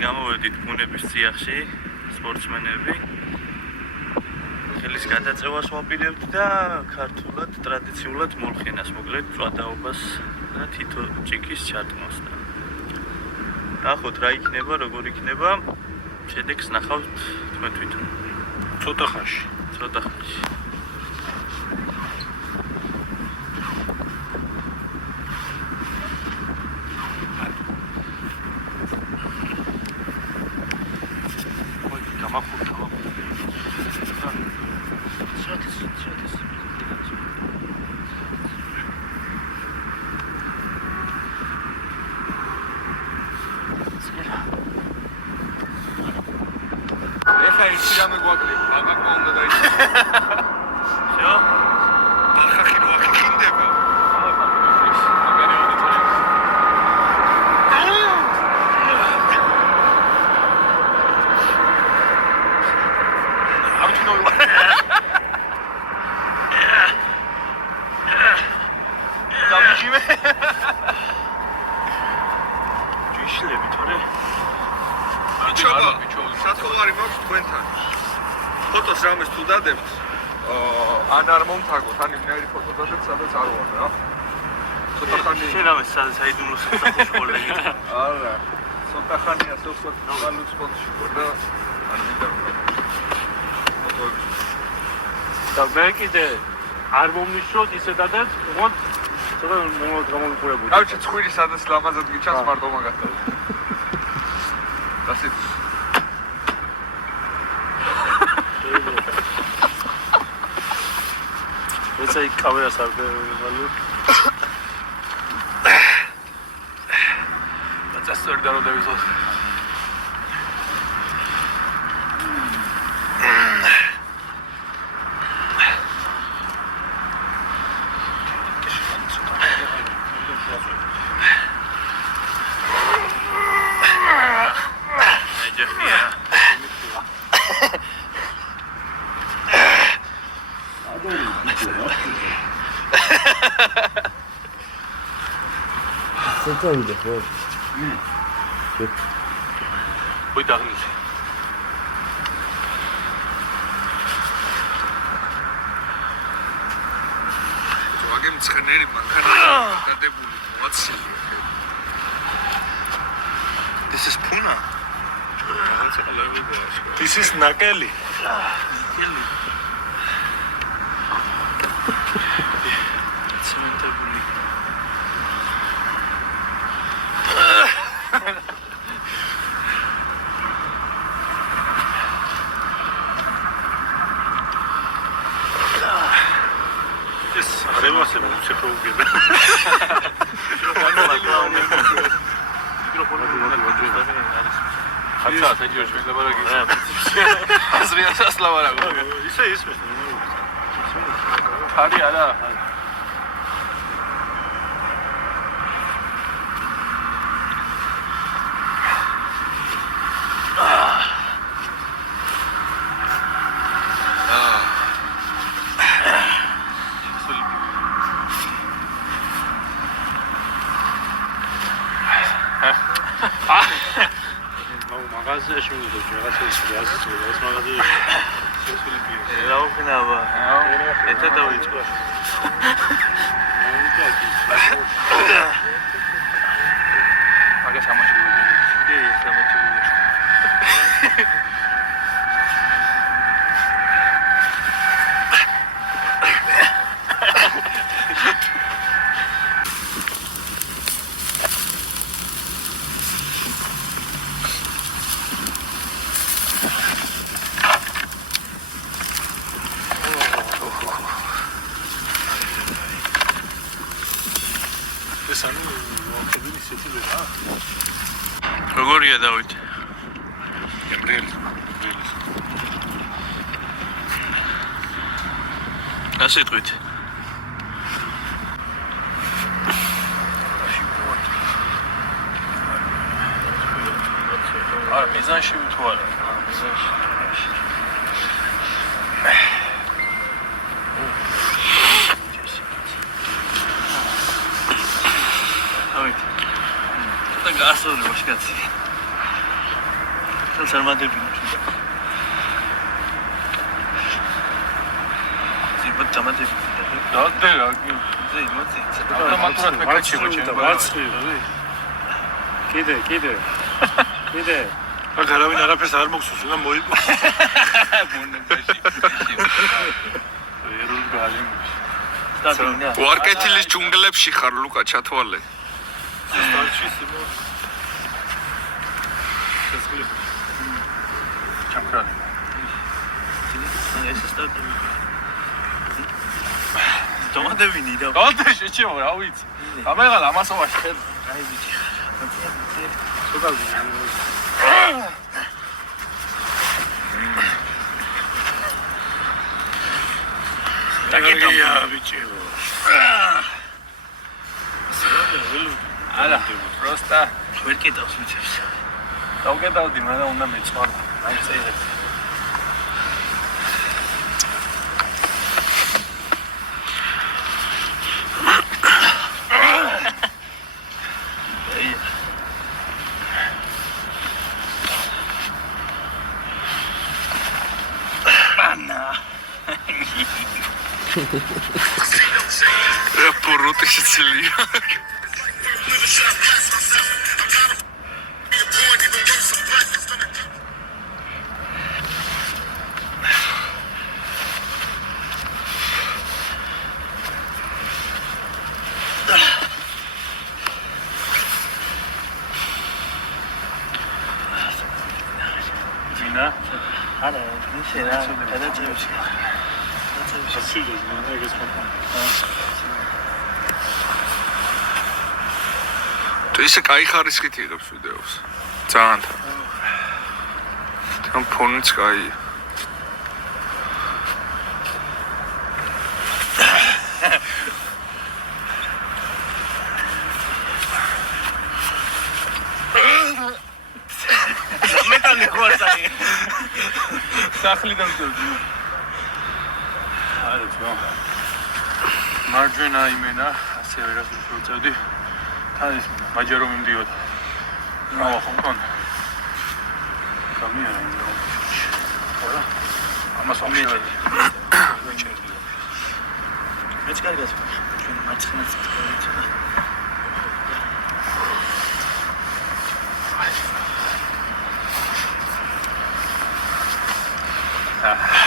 გამოვედით ბუნების წიაღში სპორტსმენები. ხელის გადაწევას ვაპირებთ და ქართულად ტრადიციულად მოლხინას, მოკლედ წვადაობას და თითო ჭიქის ჩატმოს. ნახოთ რა იქნება, როგორ იქნება. შედეგს ნახავთ თქვენ თვითონ. ცოტა ხანში. ფოტოს რამეს თუ დადებთ, ან არ მომთაგოთ, ან იმნაირი ფოტო დადებთ, სადაც არ ვარ რა. ცოტა ხანი. შენ რამეს სადაც საიდუმლოს საფეხბურთო კოლეგი. არა. ცოტა ხანია სოფლად ნოღალუს ფოტოში ვარ და არ მინდა ფოტოები. და მე კიდე არ მომნიშნოთ ისე დადებთ, უღონდ ცოტა გამომიყურებული. დავჭი ცხვირი სადაც ლამაზად გიჩანს მარტო მაგასთან. დასით Esa y cabeza sabe valor. That's a third down there is also. Sentando depois. Cuidado. Joagem ცხნერი მანქანა გადებული მოცი. This is Puna. This is Nakeli. Nakeli. Cementable. Se può vedere. Hatta sen diyorsun ben de bana geçeyim. Azriya sasla var abi. İse ismi. Hadi ala. მაღაზიაში მივიდეთ რაღაცა ის მაღაზიაში შესულიყია რა ვქნაბა ეთა დავიწყო მაგას ამოჭრილი კი სამოჭრილი როგორია დავით? ასე თქვით. არა, მიზანში თუ არა? მიზანში. დავით. და გასული ვაშკაცი. ხელს არ მადებინებს. ზიბოთ დამადები. დადე რა კი. ზიბოთი. ავტომატურად მეკაჩება ჩემ. კიდე. აღარავინ არაფერს არ მოგსურს, უნდა მოიყო. მონებაში. ერულ გალი. სტაბილია. ვარკეთილის ჯუნგლებში ხარ ლუკა ჩათვალე. სტარჩი სიმო. ესკლებ. ჩამქრალი. ეს სტაბილი. დამადებინი და გავდე შეჩემო რა ვიცი. ამაღლა ამასოვა შენ. აი ბიჭი. ცოტა დაგიგია ბიჭი. არა, просто ვერ კიდავს მიწებს. დავგედავდი, მაგრამ უნდა მეწყვალო. აი წერებს. Порути Сицилию. ძინა არა, ისე რა, გადაწევს. ასილოს მანდა ეგეც ხოთა თუ ისე кай ხარისხით იღებს ვიდეოს. ძალიან. თან ფონიც кайია. მეტალი ხوارსაი. სახლი დამწევდი. არა ძმა მარჯვენა იმენა, ასევე რა ვიწევდი. თან ის მაჯერო მიმდიოდა. აუ ხომ. გამიარა იმ რომ ხო? ამას აღშევდი. მეც კარგად ჩვენ მარცხნას წავიდა. აა